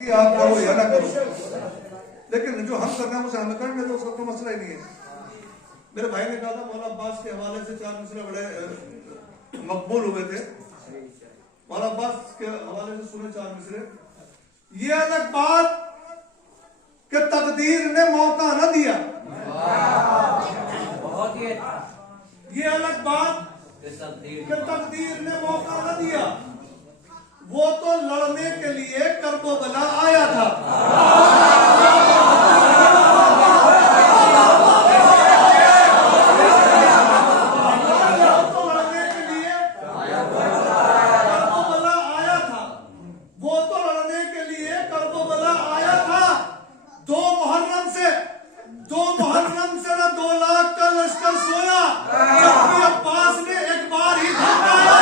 कि आप करो या ना करो, लेकिन जो हम करना है उसे हमें करने दो, उसका कोई मसला ही नहीं है। मेरे भाई ने कहा था मौला अब्बास के हवाले से 4 मिसरे बड़े मकबूल हुए थे। मौला अब्बास के हवाले से सुने 4 मिसरे। ये अलग बात कि तकदीर ने मौका न दिया, ये अलग बात कि तकदीर ने मौका न दिया, वो तो लड़ने के लिए कर्बला आया था। दो मुहर्रम से ना 2 लाख का लश्कर सोया, जबकि अब्बास ने एक बार ही धमकाया।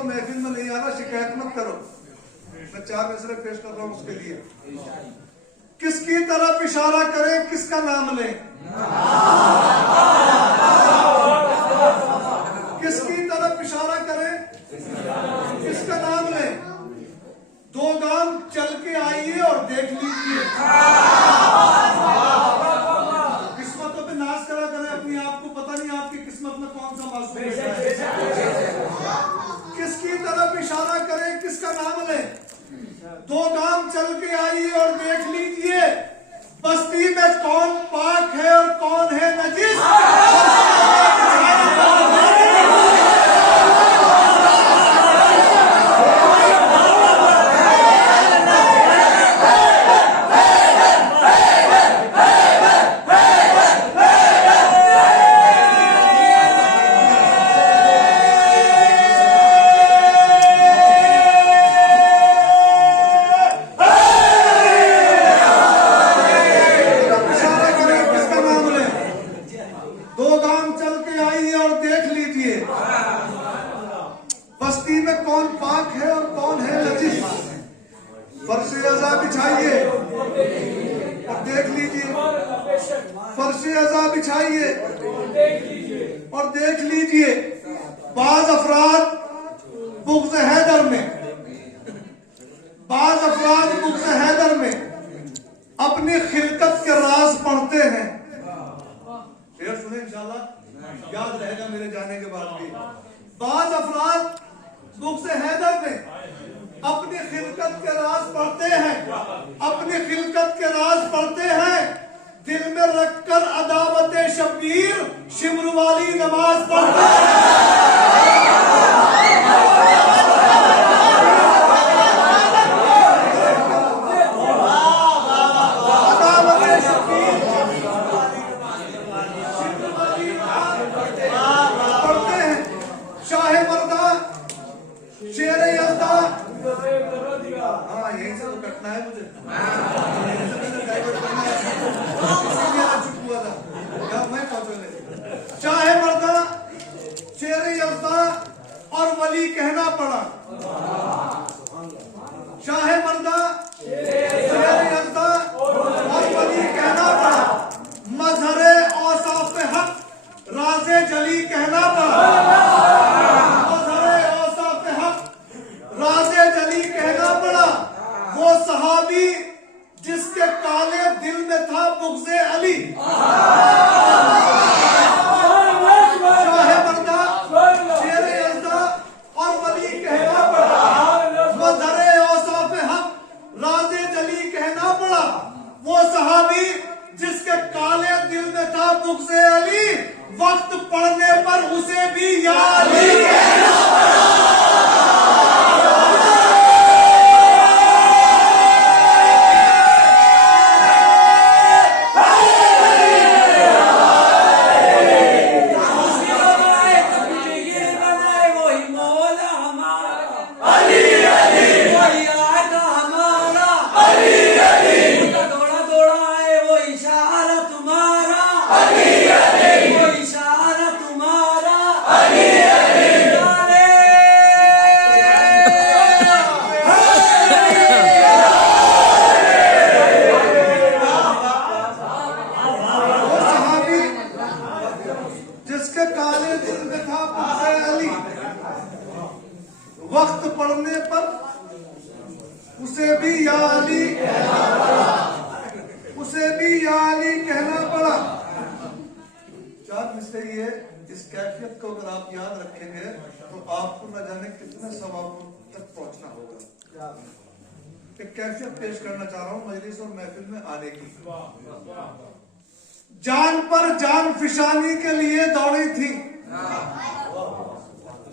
महफिल में नहीं आना, शिकायत मत करो। मैं 4 मिसरे पेश कर रहा हूं उसके लिए। किसकी तरफ इशारा करें, किसका नाम लें? किसकी तरफ इशारा करें, किसका नाम लें? 2 गांव चल के आइए और देख लीजिए। किस्मतों पे नाज करा करें अपनी, आपको पता नहीं आपकी किस्मत में कौन सा मासूम है। किसकी तरफ इशारा करें, किसका नाम लें? 2 गांव चल के आइए और देख लीजिए, बस्ती में कौन पाक है और कौन है नजीस। बस्ती में कौन पाक है और कौन है नजीस। फर्श अज़ा बिछाइए और देख लीजिए, फर्श अज़ा बिछाइए और देख लीजिए। बाज अफराद बुग़्ज़ हैदर में, बाज अफराद बुग़्ज़ हैदर में अपनी खिलकत के राज पढ़ते हैं। शेर सुने इंशाल्लाह, याद रहेगा मेरे जाने के बाद भी। बाज अफराद बुग़्ज़ हैदर में अपनी खिलकत के राज पढ़ते हैं, अपनी खिलकत के राज पढ़ते हैं। दिल में रखकर अदावत शब्बीर शिमर वाली नमाज पढ़ते हैं। हाँ यही से तो कटना है मुझे, चुप हुआ था क्या मैं पहुंचे। चाहे मर्दा शेर यज़दा और वली कहना पड़ा, चाहे मर्दा शेर यज़दा और वली कहना पड़ा, मज़हरे औसाफ हक राज़े जली कहना पड़ा, राज़े जली कहना पड़ा। वो सहाबी जिसके काले दिल में था बुग़्ज़े अली। चाहे मर्दा शेर यज़दा और वली कहना पड़ा, मज़हरे औसाफ हक राज़े जली कहना पड़ा। वो सहाबी जिसके काले दिल में था बुग़्ज़े अली, वक्त पड़ने पर उसे पड़ने पर उसे भी या अली कहना पड़ा। चार मिसरे ये इस कैफियत को अगर आप याद रखेंगे तो आपको न जाने कितने सवाबों तक पहुंचना होगा। एक कैफियत पेश करना चाह रहा हूं मजलिस और महफिल में आने की। जान पर जान फिशानी के लिए दौड़ी थी।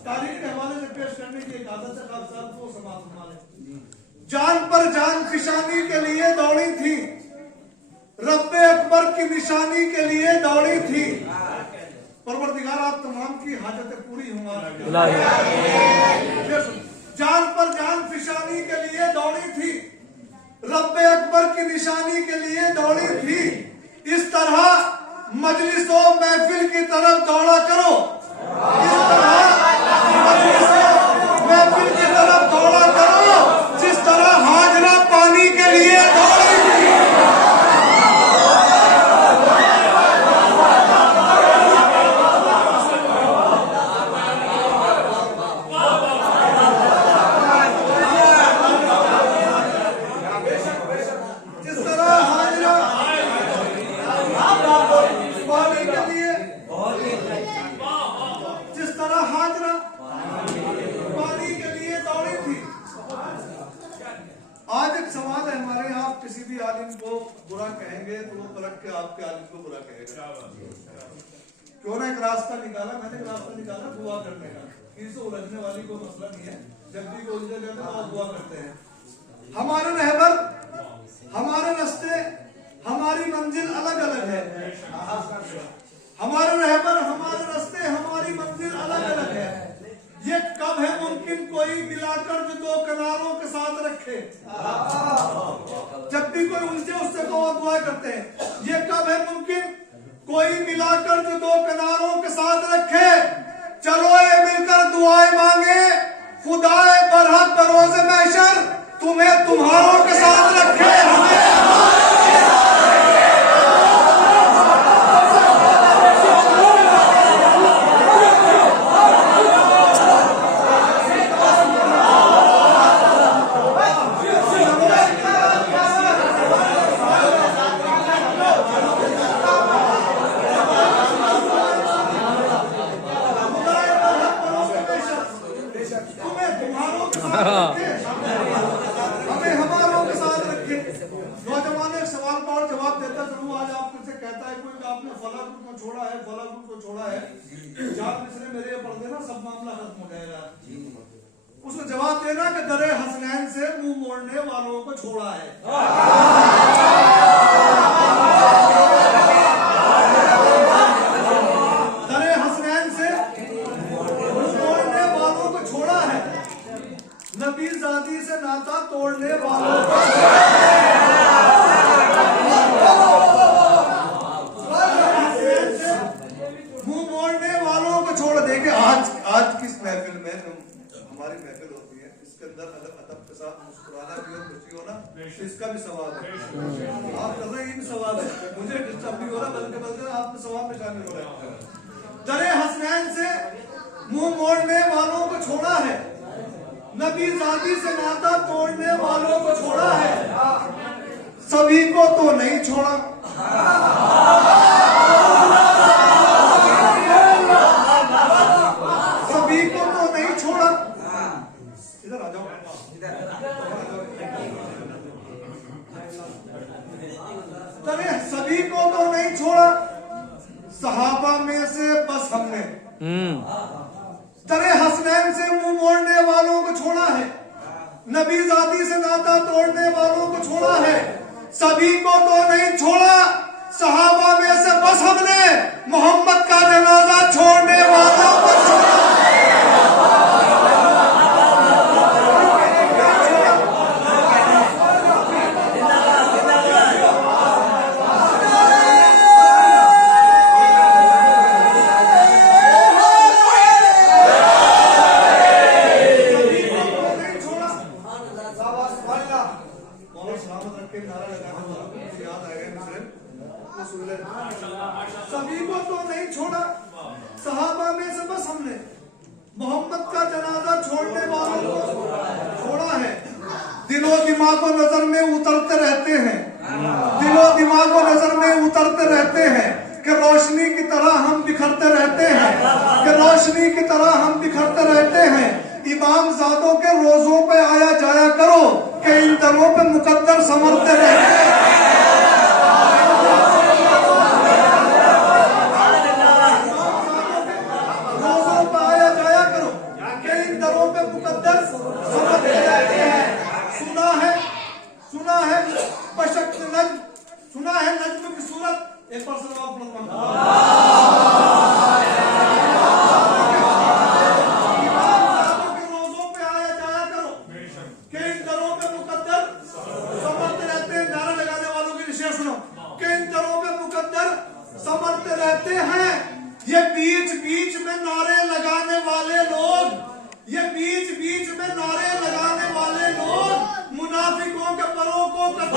तारीख के हवाले से पेश करने की एक आदत है, खास को समाप्त हमारे। जान पर जान फिशानी के लिए दौड़ी थी, रब्बे अकबर की निशानी के लिए दौड़ी थी। परवरदिगार आप तमाम की हाजतें पूरी होंगी। जान पर जान फिशानी के लिए दौड़ी थी, रब्बे अकबर की निशानी के लिए दौड़ी थी। इस तरह मजलिसों महफिल की तरफ दौड़ा करो, इस तरह मजलिसों महफिल की तरफ दौड़ा करो जिस तरह हाजरा पानी के लिए दौड़ी थी। किसी भी आलिम को बुरा कहेंगे तो वो पलट के आपके आलिम को बुरा कहेगा। क्यों ना एक रास्ता निकाला, मैंने एक रास्ता निकाला दुआ करने का। किसी उलझने वाली कोई मसला नहीं है, जब भी कोई उलझे रहते हैं दुआ करते हैं। हमारे रहबर, हमारे रास्ते, हमारी मंजिल अलग अलग है। हमारे रहबर, हमारे रास्ते, हमारी मंजिल अलग अलग है। ये कब है मुमकिन कोई मिलाकर जो दो किनारों के साथ रखे। जब भी कोई उलझे उससे दुआ करते हैं। ये कब है मुमकिन कोई मिलाकर जो दो किनारों के साथ रखे। चलो ये मिलकर दुआएं मांगे, खुदाए बरहक बरोज़े महशर तुम्हें तुम्हारों के साथ रखे। हमें हमारों के साथ रखे। नौजवान एक सवाल पर जवाब देता जरूर। आज आपसे कहता है कोई आपने फलाकुल को छोड़ा है, फलाकुल को छोड़ा है, चार मिसरे मेरे पढ़ देना सब मामला खत्म हो जाएगा। उसको जवाब देना कि दरे हसनैन से मुंह मोड़ने वालों को छोड़ा है। दरे हसनैन से मुंह मोड़ने वालों को छोड़ा है, नबी ज़ादी से नाता तोड़ने वालों को मुंह मोड़ने वालों को छोड़ देंगे। आज किस महफिल में हमारी महफिल होती है, इसके अंदर अगर अदब के साथ मुस्कुराना भी हो, खुशी हो ना, तो इसका भी सवाब है। आप कर रहे हैं, ये भी सवाब है। मुझे डिस्टर्ब भी हो रहा, बल्कि आपके सवाब में शामिल हो रहा है। दरे हसनैन से मुंह मोड़ने वालों को छोड़ा है, नबी ज़ादी से नाता तोड़ने वालों को छोड़ा है, सभी को तो नहीं छोड़ा। सभी को तो नहीं छोड़ा। इधर आ जाओ। अरे सभी को तो नहीं छोड़ा, सहाबा में से बस हमने। तरह हसनैन से मुंह मोड़ने वालों को छोड़ा है, नबी ज़ादी से नाता तोड़ने वालों को छोड़ा है, सभी को तो नहीं छोड़ा, सहाबा में से बस हमने मोहम्मद का जनाजा छोड़ने वालों को छोड़ा। सभी को तो नहीं छोड़ा, सहाबा में से दिलो दिमागो नजर में उतरते रहते हैं, दिलो दिमागो नजर में उतरते रहते हैं कि रोशनी की तरह हम बिखरते रहते हैं, कि रोशनी की तरह हम बिखरते रहते हैं। इमाम ज़ादों के रोजों पे आया जाया करो कि इन दरों पे मुकद्दर संवरते रहते हैं। रोजों पे आया जाया करो कि इन दरों पे मुकद्दर संवरते रहते हैं। सुना है बशक्त नज्म, सुना है नज्म की सूरत। एक बार सलावत रोजों पे आया जाया करो कि इन दरों पे मुकद्दर संवरते रहते हैं। नारा लगाने वालों की विशेष सुनो कि इन दरों पे मुकद्दर संवरते रहते हैं। ये बीच बीच में नारे लगाने वाले लोग, ये बीच बीच में नारे लगाने वाले लोग मुनाफिकों के परों को कतर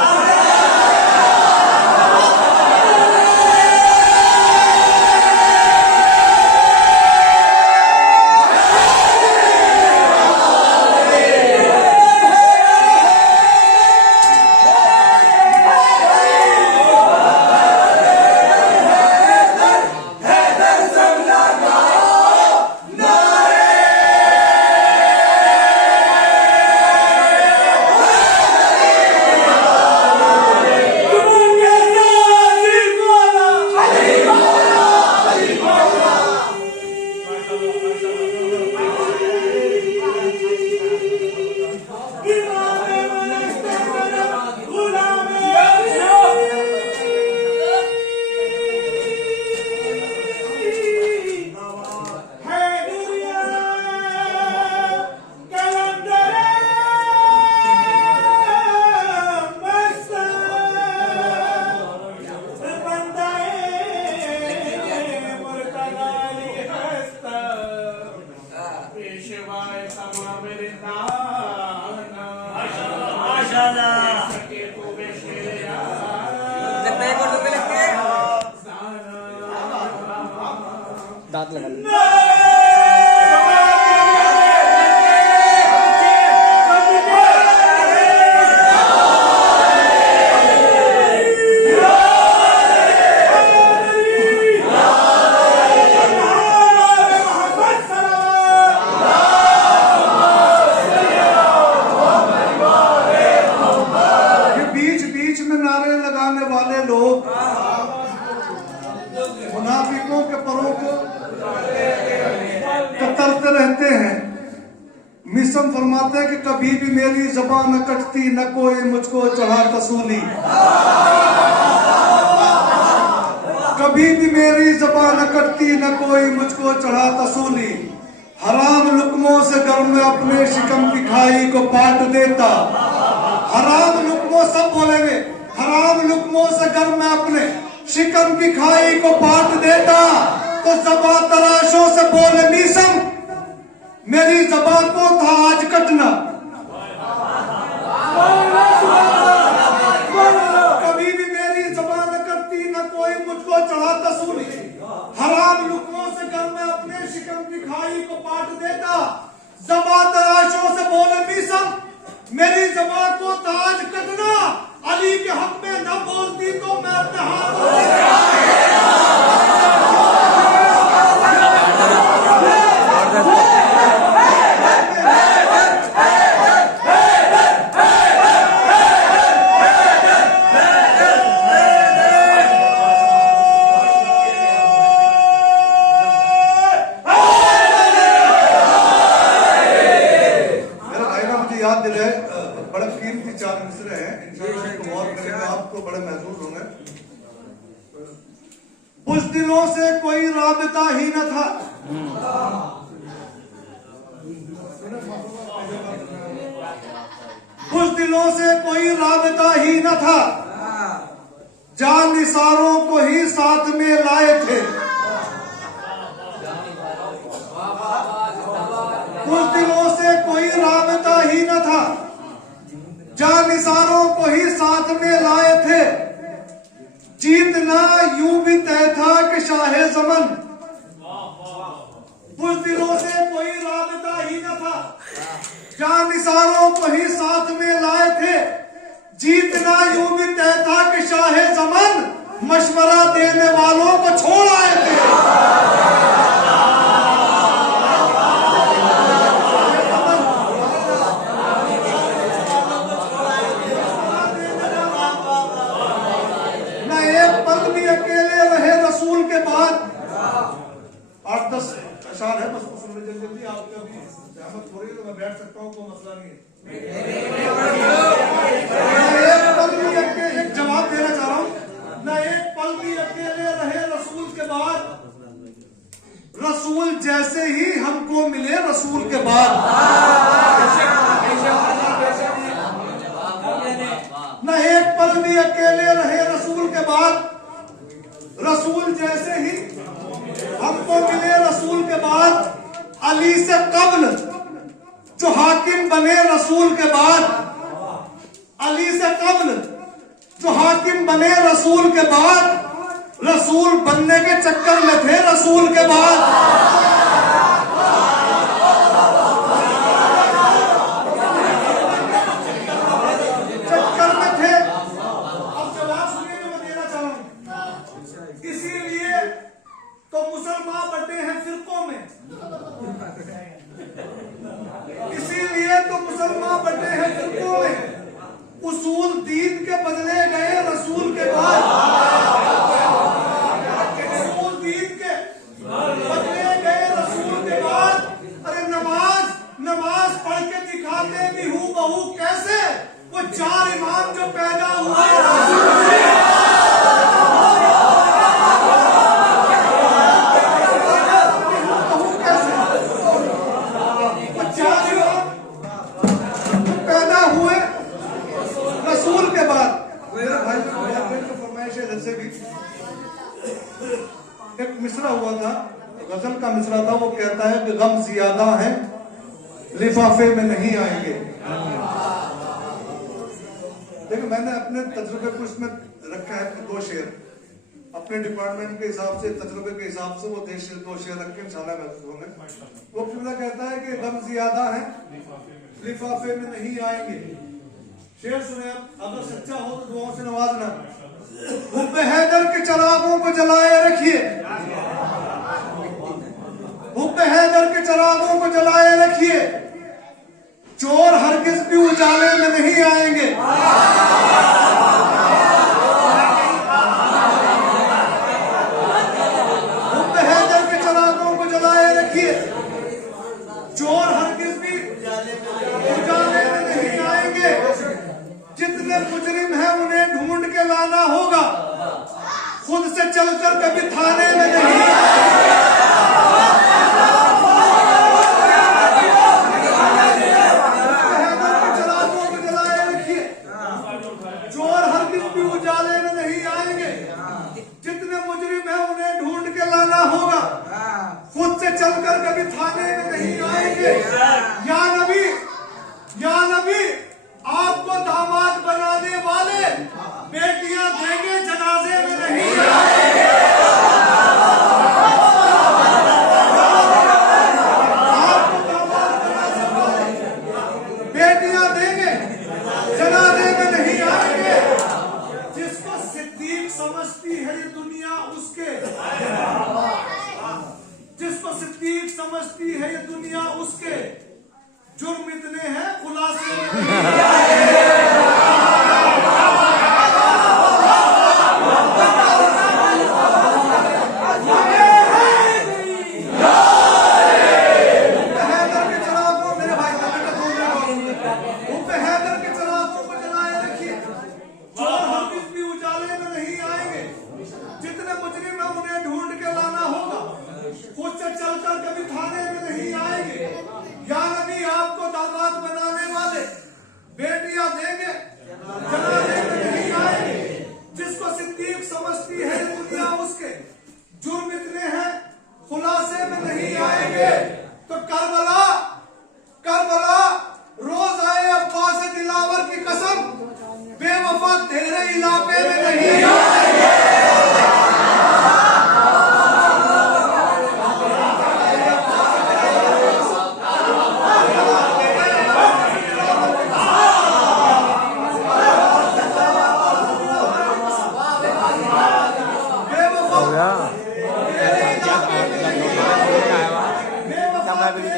दांत लगा ले। बीच बीच में नारे लगाने वाले लोग मुनाफिकों के परों को कतरते रहते हैं। मिसम फरमाते हैं कि कभी भी मेरी ज़बान न कटती, न कोई मुझको चढ़ा तसूली। कभी भी मेरी ज़बान न कटती, न कोई मुझको चढ़ा तसूली। हराम लुकमों से घर में अपने शिकम की खाई को पाट देता। हराम लुकमों, सब बोलेंगे, हराम लुकमों से घर में अपने शिकम की खाई को पाट देता। तो ज़बा तराशों से बोले मीसम, मेरी ज़बान को था आज कटना। कभी भी मेरी ज़बान न कटती, न कोई मुझको चढ़ा तसूली। हराम लुकमों से घर में अपने शिकम की खाई को पाट देता। ज़बा तराशों से बोले मीसम, मेरी ज़बान को था आज कटना। अली के हक में न बोलती तो मैं अपने हाथ याद दिलाए। बड़ा कीमती चार मिसरे हैं, इंशाअल्लाह इसको गौर करेंगे, आपको बड़े महसूस होंगे। बुज़दिलों से कोई राबिता ही न था, बुज़दिलों से कोई राबिता ही न था। जान निसारों को ही साथ में लाए थे। बुज़दिलों से कोई राबिता ही न था, जानिसारों को ही साथ में लाए थे। जीतना यूं भी तय था कि शाहे ज़मन। बुज़दिलों से कोई राबिता ही न था, जानिसारों को ही साथ में लाए थे, जीतना यूं भी तय था कि शाहे ज़मान मशवरा देने वालों को छोड़ आए थे। न एक पल भी अकेले रहे रसूल के बाद। 8-10 अशार है, बस सुन लो जल्दी। आप कभी सहमत हो रही है तो मैं बैठ सकता हूँ, कोई मसला नहीं है। एक पल भी अकेले, एक जवाब देना चाह रहा हूँ, न एक पल भी अकेले रहे रसूल के बाद, रसूल जैसे ही हमको मिले रसूल के बाद। न एक पल भी अकेले रहे रसूल के बाद, रसूल जैसे ही हमको मिले रसूल के बाद। अली से कब्ल जो हाकिम बने रसूल के बाद, अली से कब्ल जो हाकिम बने रसूल के बाद, रसूल बनने के चक्कर में थे रसूल के बाद। चक्कर में थे। अब जवाब सुनिए जो मैं देना चाह रहा हूं। इसीलिए तो मुसलमान बटे हैं फिरकों में, इसीलिए तो मुसलमान बटे हैं फिरकों में। उसूल दीन के बदले गए रसूल के बाद, उसूल दीन के बदले गए रसूल के बाद। अरे नमाज पढ़ के दिखाते भी हूँ बहू कैसे, वो 4 इमाम जो पैदा हुआ से भी। एक मिसरा हुआ था, गजल का मिसरा था, वो कहता है कि गम ज्यादा है लिफाफे में नहीं आएंगे। देखो मैंने अपने तजुर्बे को इसमें रखा है 2 शेर, अपने डिपार्टमेंट के हिसाब से, तजुर्बे के हिसाब से वो 2 शेर रख के इंशाल्लाह महसूस। वो फिर कहता है कि गम ज्यादा है लिफाफे में नहीं आएंगे। शेर सुने, अगर सच्चा हो तो दुआओं से नवाजना। हुब्बे हैदर के चरागों को जलाए रखिए, हुब्बे हैदर के चरागों को जलाए रखिए, चोर हरगिज भी उजाले में नहीं आएंगे। हुब्बे हैदर के चरागों को जलाए रखिए, चोर हरगिज भी उजाले में नहीं आएंगे। जितने मुजरिम हैं उन्हें ढूंढ के लाना होगा, खुद से चलकर कभी थाने में नहीं। चरागों को जलाए रखिए, चोर हरगिज भी उजाले में नहीं आएंगे। जितने मुजरिम हैं उन्हें ढूंढ के लाना होगा, खुद से चलकर कभी थाने में नहीं आएंगे। या नबी आपको दामाद बनाने वाले बेटियां देंगे, जनाजे में नहीं आएंगे। आपको दामाद बनाने वाले बेटियां देंगे, जनाजे में नहीं आएंगे। जिसको सिद्दीक समझती है ये दुनिया उसके, जिसको सिद्दीक समझती है ये दुनिया उसके, जुर्म इतने हैं खुलासे में नहीं आएंगे। तो करबला रोज आए अब्बास दिलावर की कसम, बेवफा तेरे इलाके में नहीं आएंगे।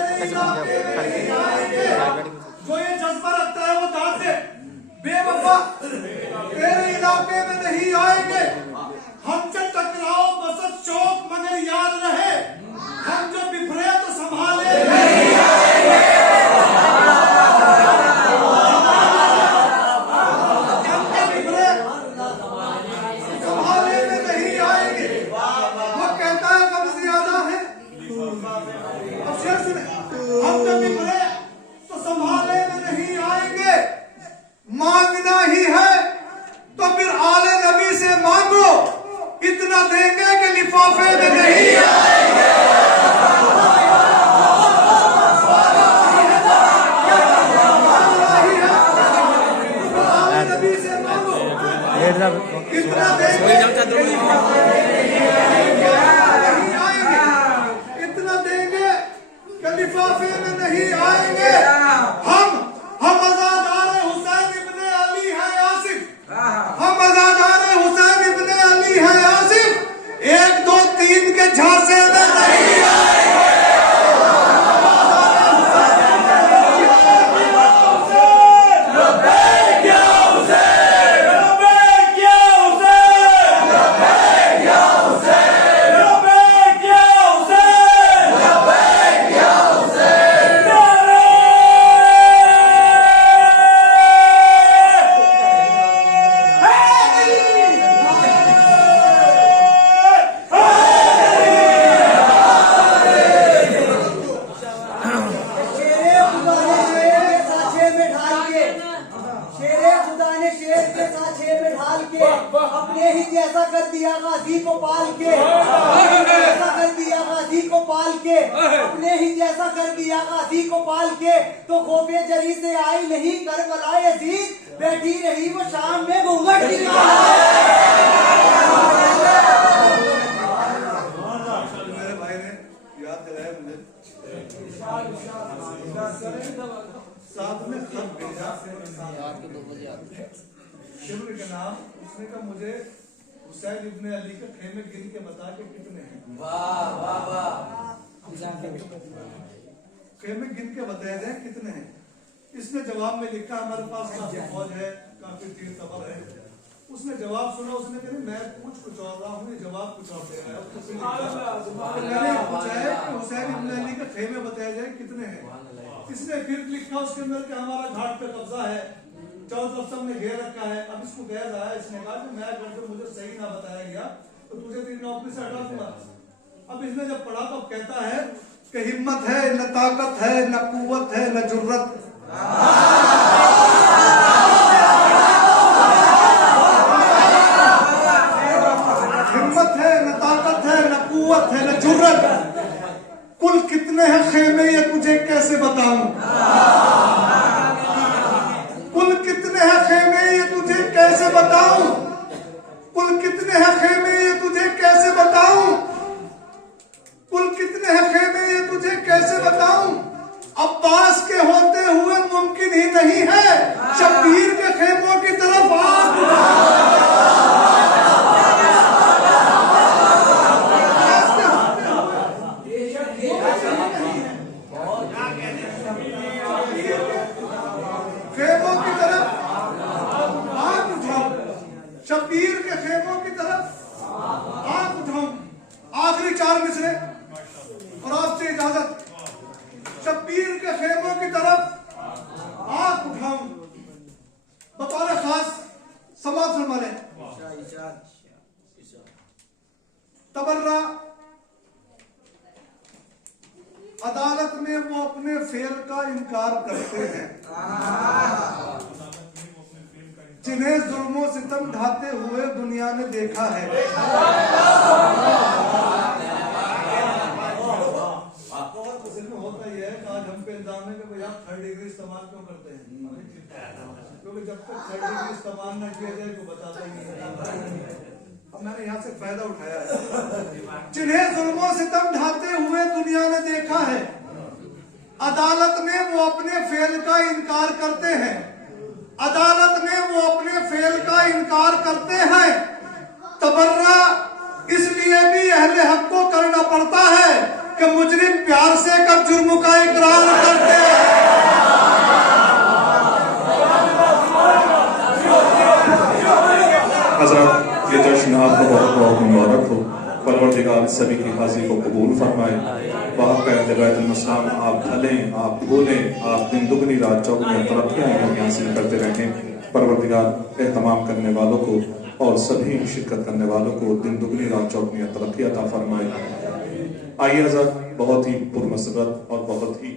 तेरे इलाके में नहीं आएंगे। जो ये जज्बा रखता है वो दाद दे। बेवफा तेरे इलाके में नहीं आएंगे। हमसे टकराओ बसत चौक मगर याद रहे, हम जो बिखरे तो संभाले नहीं आएंगे। हम जो बिखरे संभाले में नहीं आएंगे। वो कहता है कब ज्यादा है। अब शेर सुने, हम जो बिखरे तो संभाले में नहीं आएंगे। मांगना ही है तो फिर आले नबी से मांगो, इतना देंगे कि लिफाफे में नहीं आएंगे। आले नबी से मांगो, इतना देंगे कि लिफाफे में नहीं आएंगे। इतना देंगे कि लिफाफे में नहीं आएंगे। हम आजादार हुसैन इब्ने अली है आसिफ। हम आजादार हुसैन इब्ने अली है आसिफ। 1 2 3 के झांसे में नहीं आएंगे। अपने ही जैसा कर दिया गाजी को पाल के, जैसा कर दिया गाजी को पाल के, अपने ही जैसा कर दिया गाजी को पाल के। तो खौफे जरी से आई नहीं करबला यजीद, बैठी रही वो शाम में घूंघट गिरा। मेरे भाई ने याद दिलाया मुझे, साथ में खत भेजा शिब्र के नाम। उसने कहा मुझे हुसैन इब्ने अली के खेमे गिन के बता के कितने हैं। वाह वाह वाह। खेमे गिन के बताया जाए कितने हैं। इसने जवाब में लिखा हमारे पास काफी फौज है, काफी तीर तबर है। उसने जवाब सुना, उसने कहा मैं पूछ कुछ और रहा हूँ, ये जवाब कुछ और दे रहा है। मैंने पूछा है कि हुसैन इब्ने अली के खेमे बताया जाए कितने हैं। इसने फिर लिखा उसके अंदर कि हमारा घाट पे कब्जा है, 14 सबने घेर रखा है। अब इसको गैर आया, इसने कहा कि मैं अगर जो मुझे सही ना बताया गया तो तुझे तेरी नौकरी से हटा दूंगा। अब इसने जब पढ़ा तो कहता है कि हिम्मत है न ताकत है न कुव्वत है न जुर्रत। हिम्मत है न ताकत है न कुव्वत है न जुर्रत। कुल कितने हैं खेमे ये तुझे कैसे बताऊं। कुल कितने हैं खेमे ये तुझे कैसे बताऊं। कुल कितने हैं खेमे ये तुझे कैसे बताऊं। कुल कितने हैं खेमे ये तुझे कैसे बताऊं। अब्बास के होते हुए मुमकिन ही नहीं है शब्बीर के खेमों की तरफ आंख खेमों की तरफ आंख उठाओ। शब्बीर के खेमों की तरफ आंख उठाओ। आखिरी 4 मिसरे और आपसे इजाजत। शब्बीर के खेमों की तरफ आंख उठाऊं। बतौर खास समाज फरमा लें। तबर्रा अदालत में वो अपने फेल का इनकार करते हैं जिन्हें जुल्मों सितम ढाते हुए दुनिया ने देखा है। होता ही है कि आज हम पे इल्जाम है कि भाई आप 3rd डिग्री इस्तेमाल क्यों करते हैं। क्योंकि जब तक 3rd डिग्री इस्तेमाल न किया जाए तो बताता ही नहीं। अब मैंने यहाँ से फायदा उठाया है। जिन्हें जुल्मों सितम ढाते हुए दुनिया ने देखा है, अदालत में वो अपने फेल का इनकार करते हैं। अदालत में वो अपने फेल का इनकार करते हैं। तबर्रा इसलिए भी अहले हक को करना पड़ता है कि कि मुजरिम प्यार से कब जुर्म का इकरार करते हैं। हजरत ये जश्न आपको बहुत बहुत मुबारक हो। परवरदिगार सभी की हाजिरी को कबूल फरमाए। बाप कहते बैतुल आप ढलें, आप भूलें, आप दिन दुगनी रात चौगनी तरक्कियां हासिल करते रहें। परवरदिगार एहतमाम करने वालों को और सभी शिरकत करने वालों को दिन दुगनी रात चौगनी तरक्की अता फरमाए। आइए हजरत, बहुत ही पुरमसरत और बहुत ही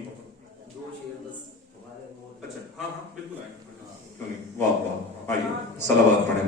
अच्छा, हाँ हाँ बिल्कुल आएंगे, वाह वाह, आइए सलावत पढ़े।